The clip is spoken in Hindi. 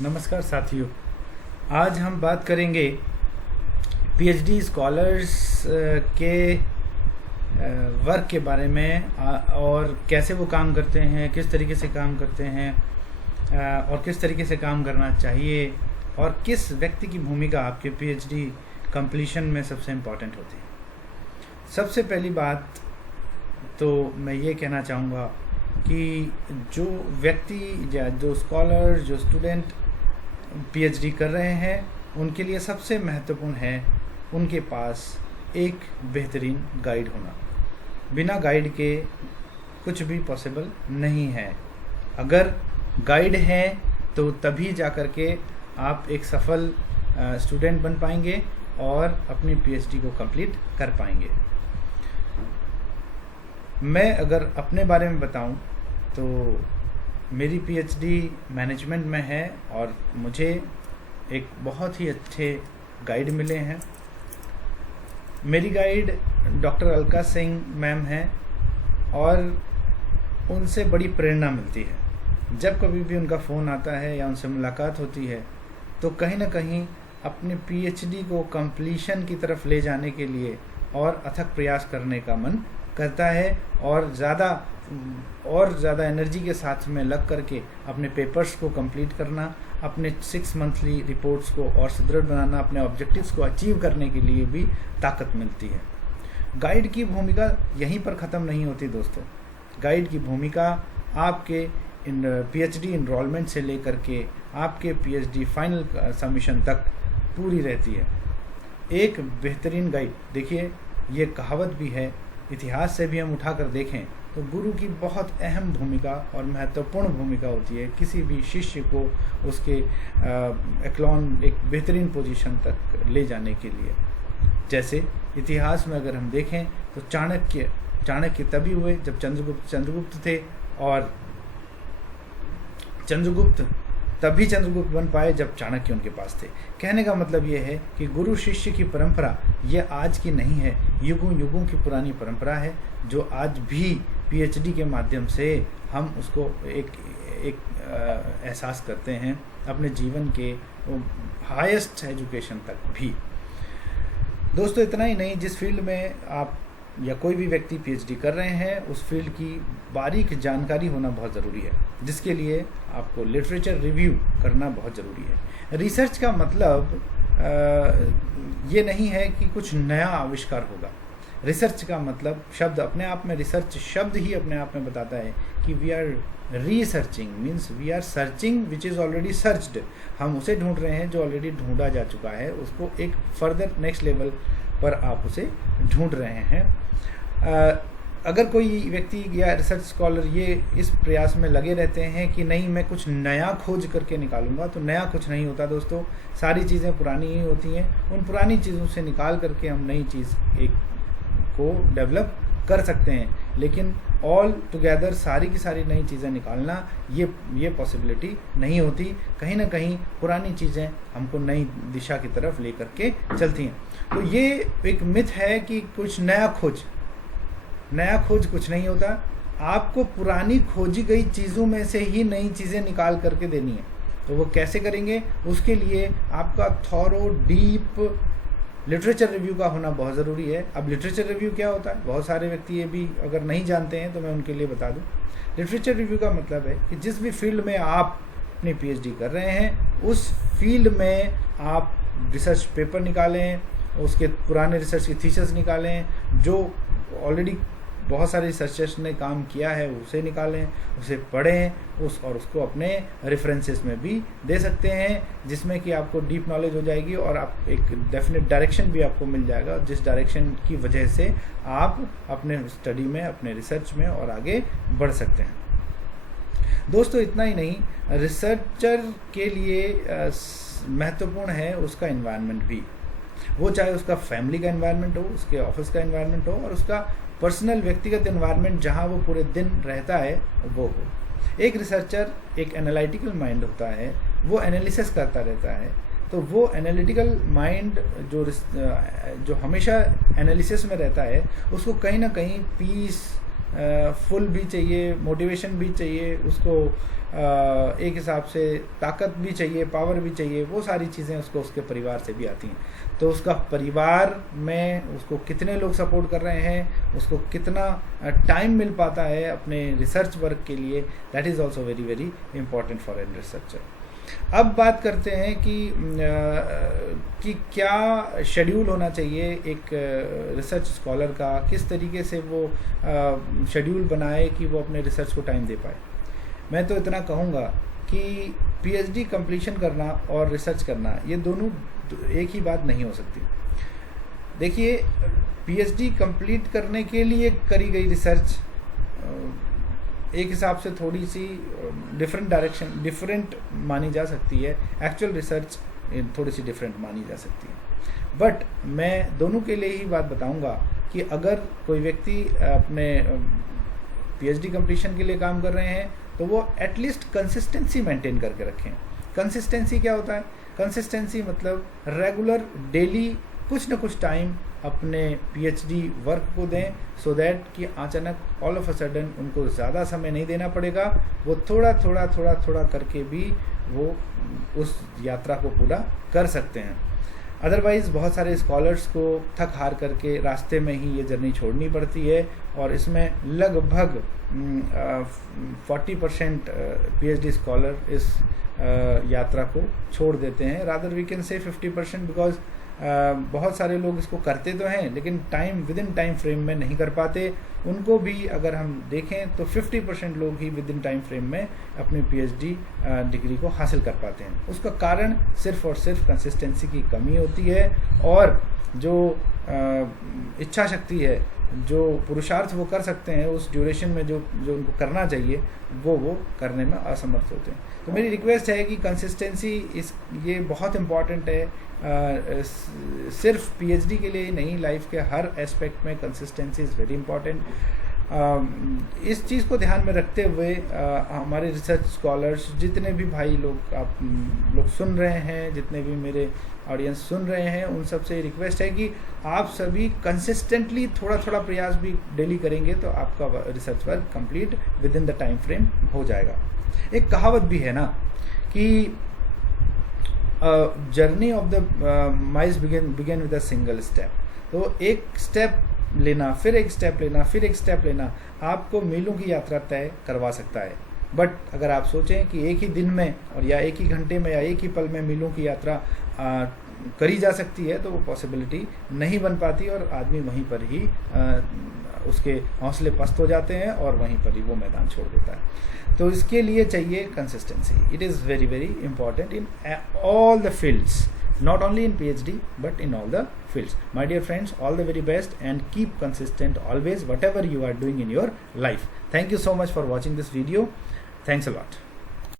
नमस्कार साथियों। आज हम बात करेंगे पीएचडी स्कॉलर्स के वर्क के बारे में और कैसे वो काम करते हैं, किस तरीके से काम करते हैं और किस तरीके से काम करना चाहिए और किस व्यक्ति की भूमिका आपके पीएचडी कंप्लीशन में सबसे इम्पॉर्टेंट होती है। सबसे पहली बात तो मैं ये कहना चाहूँगा कि जो व्यक्ति या जो स्कॉलर, जो स्टूडेंट पीएचडी कर रहे हैं, उनके लिए सबसे महत्वपूर्ण है उनके पास एक बेहतरीन गाइड होना। बिना गाइड के कुछ भी पॉसिबल नहीं है। अगर गाइड है तो तभी जा कर के आप एक सफल स्टूडेंट बन पाएंगे और अपनी पीएचडी को कंप्लीट कर पाएंगे। मैं अगर अपने बारे में बताऊं तो मेरी पीएचडी मैनेजमेंट में है और मुझे एक बहुत ही अच्छे गाइड मिले हैं। मेरी guide doctor Alka Singh ma'am हैं और उनसे बड़ी प्रेरणा मिलती है। जब कभी भी उनका फ़ोन आता है या उनसे मुलाकात होती है तो कहीं ना कहीं अपने पीएचडी को कंप्लीशन की तरफ ले जाने के लिए और अथक प्रयास करने का मन करता है और ज़्यादा एनर्जी के साथ में लग करके अपने पेपर्स को कंप्लीट करना, अपने 6 मंथली रिपोर्ट्स को और सुदृढ़ बनाना, अपने ऑब्जेक्टिव्स को अचीव करने के लिए भी ताकत मिलती है। गाइड की भूमिका यहीं पर ख़त्म नहीं होती दोस्तों। गाइड की भूमिका आपके पीएचडी इनरोलमेंट से लेकर के आपके पीएचडी फाइनल सबमिशन तक पूरी रहती है। एक बेहतरीन गाइड, देखिए ये कहावत भी है, इतिहास से भी हम उठाकर देखें तो गुरु की बहुत अहम भूमिका और महत्वपूर्ण भूमिका होती है किसी भी शिष्य को उसके एक बेहतरीन पोजीशन तक ले जाने के लिए। जैसे इतिहास में अगर हम देखें तो चाणक्य तभी हुए जब चंद्रगुप्त थे और चंद्रगुप्त बन पाए जब चाणक्य उनके पास थे। कहने का मतलब ये है कि गुरु शिष्य की परंपरा ये आज की नहीं है, युगों की पुरानी परंपरा है जो आज भी पीएचडी के माध्यम से हम उसको एक एहसास करते हैं अपने जीवन के हाईएस्ट एजुकेशन तक भी। दोस्तों इतना ही नहीं, जिस फील्ड में आप या कोई भी व्यक्ति पीएचडी कर रहे हैं उस फील्ड की बारीक जानकारी होना बहुत ज़रूरी है, जिसके लिए आपको लिटरेचर रिव्यू करना बहुत ज़रूरी है। रिसर्च का मतलब ये नहीं है कि कुछ नया आविष्कार होगा। रिसर्च का मतलब शब्द अपने आप में, रिसर्च शब्द ही अपने आप में बताता है कि we are researching, means we are searching which is already searched. हम उसे ढूंढ रहे हैं जो ऑलरेडी ढूंढा जा चुका है, उसको एक फर्दर नेक्स्ट लेवल पर आप उसे ढूंढ रहे हैं। अगर कोई व्यक्ति या रिसर्च स्कॉलर ये इस प्रयास में लगे रहते हैं कि नहीं मैं कुछ नया खोज करके निकालूंगा, तो नया कुछ नहीं होता दोस्तों। सारी चीज़ें पुरानी ही होती हैं। उन पुरानी चीज़ों से निकाल करके हम नई चीज़ एक को डेवलप कर सकते हैं, लेकिन ऑल टुगेदर सारी की सारी नई चीज़ें निकालना ये पॉसिबिलिटी नहीं होती। कहीं ना कहीं पुरानी चीज़ें हमको नई दिशा की तरफ ले करके चलती हैं। तो ये एक मिथ है कि कुछ नया खोज कुछ नहीं होता। आपको पुरानी खोजी गई चीज़ों में से ही नई चीज़ें निकाल करके देनी है। तो वो कैसे करेंगे, उसके लिए आपका थॉरो डीप लिटरेचर रिव्यू का होना बहुत ज़रूरी है। अब लिटरेचर रिव्यू क्या होता है, बहुत सारे व्यक्ति ये भी अगर नहीं जानते हैं तो मैं उनके लिए बता दूं। लिटरेचर रिव्यू का मतलब है कि जिस भी फील्ड में आप अपनी पीएचडी कर रहे हैं उस फील्ड में आप रिसर्च पेपर निकालें, उसके पुराने रिसर्च की थीसिस निकालें, जो ऑलरेडी बहुत सारे रिसर्चर्स ने काम किया है उसे निकालें, उसे पढ़ें और उसको अपने रेफरेंसेस में भी दे सकते हैं, जिसमें कि आपको डीप नॉलेज हो जाएगी और आप एक डेफिनेट डायरेक्शन भी आपको मिल जाएगा, जिस डायरेक्शन की वजह से आप अपने स्टडी में, अपने रिसर्च में और आगे बढ़ सकते हैं। दोस्तों इतना ही नहीं, रिसर्चर के लिए महत्वपूर्ण है उसका एनवायरनमेंट भी। वो चाहे उसका फैमिली का एनवायरनमेंट हो, उसके ऑफिस का एनवायरनमेंट हो और उसका पर्सनल व्यक्तिगत एनवायरनमेंट जहाँ वो पूरे दिन रहता है वो हो। एक रिसर्चर एक एनालिटिकल माइंड होता है, वो एनालिसिस करता रहता है। तो वो एनालिटिकल माइंड जो हमेशा एनालिसिस में रहता है उसको कहीं ना कहीं पीस, फुल भी चाहिए, मोटिवेशन भी चाहिए, उसको एक हिसाब से ताकत भी चाहिए, पावर भी चाहिए, वो सारी चीज़ें उसको उसके परिवार से भी आती हैं। तो उसका परिवार में उसको कितने लोग सपोर्ट कर रहे हैं, उसको कितना टाइम मिल पाता है अपने रिसर्च वर्क के लिए, that is also very very important for an researcher. अब बात करते हैं कि क्या शेड्यूल होना चाहिए एक रिसर्च स्कॉलर का, किस तरीके से वो शेड्यूल बनाए कि वो अपने रिसर्च को टाइम दे पाए। मैं तो इतना कहूँगा कि पीएचडी कंप्लीशन करना और रिसर्च करना ये दोनों एक ही बात नहीं हो सकती। देखिए, पीएचडी कंप्लीट करने के लिए करी गई रिसर्च एक हिसाब से थोड़ी सी डिफरेंट मानी जा सकती है, एक्चुअल रिसर्च थोड़ी सी डिफरेंट मानी जा सकती है। बट मैं दोनों के लिए ही बात बताऊंगा कि अगर कोई व्यक्ति अपने पीएचडी कंप्लीशन के लिए काम कर रहे हैं तो वो एटलीस्ट कंसिस्टेंसी मेंटेन करके रखें। कंसिस्टेंसी क्या होता है? कंसिस्टेंसी मतलब रेगुलर डेली कुछ ना कुछ टाइम अपने पीएचडी वर्क को दें, सो दैट कि अचानक ऑल ऑफ अ सडन उनको ज़्यादा समय नहीं देना पड़ेगा, वो थोड़ा करके भी वो उस यात्रा को पूरा कर सकते हैं। अदरवाइज़ बहुत सारे स्कॉलर्स को थक हार करके रास्ते में ही ये जर्नी छोड़नी पड़ती है और इसमें लगभग 40% पीएचडी स्कॉलर इस यात्रा को छोड़ देते हैं। Rather we can say 50%, because बहुत सारे लोग इसको करते तो हैं लेकिन विद इन टाइम फ्रेम में नहीं कर पाते। उनको भी अगर हम देखें तो 50% लोग ही विद इन टाइम फ्रेम में अपनी पीएचडी डिग्री को हासिल कर पाते हैं। उसका कारण सिर्फ और सिर्फ कंसिस्टेंसी की कमी होती है और जो इच्छा शक्ति है, जो पुरुषार्थ वो कर सकते हैं उस ड्यूरेशन में जो उनको करना चाहिए वो करने में असमर्थ होते हैं। तो मेरी रिक्वेस्ट है कि कंसिस्टेंसी ये बहुत इम्पॉर्टेंट है, सिर्फ पीएचडी के लिए ही नहीं, लाइफ के हर एस्पेक्ट में कंसिस्टेंसी इज़ वेरी इम्पॉर्टेंट। इस चीज़ को ध्यान में रखते हुए हमारे रिसर्च स्कॉलर्स, जितने भी भाई लोग आप लोग सुन रहे हैं, जितने भी मेरे ऑडियंस सुन रहे हैं, उन सबसे रिक्वेस्ट है कि आप सभी कंसिस्टेंटली थोड़ा प्रयास भी डेली करेंगे तो आपका research work complete with in the time frame हो जाएगा। एक कहावत भी है ना कि journey of the miles begin with a single step. तो एक स्टेप लेना, फिर एक स्टेप लेना, फिर एक स्टेप लेना आपको मीलों की यात्रा तय करवा सकता है। बट अगर आप सोचें कि एक ही दिन में और या एक ही घंटे में या एक ही पल में मीलों की यात्रा करी जा सकती है तो वो पॉसिबिलिटी नहीं बन पाती और आदमी वहीं पर ही उसके हौसले पस्त हो जाते हैं और वहीं पर ही वो मैदान छोड़ देता है। तो इसके लिए चाहिए consistency. It is very very important in all the fields, not only in PhD but in all the fields. My dear friends, all the very best and keep consistent always whatever you are doing in your life. Thank you so much for watching this video. Thanks a lot.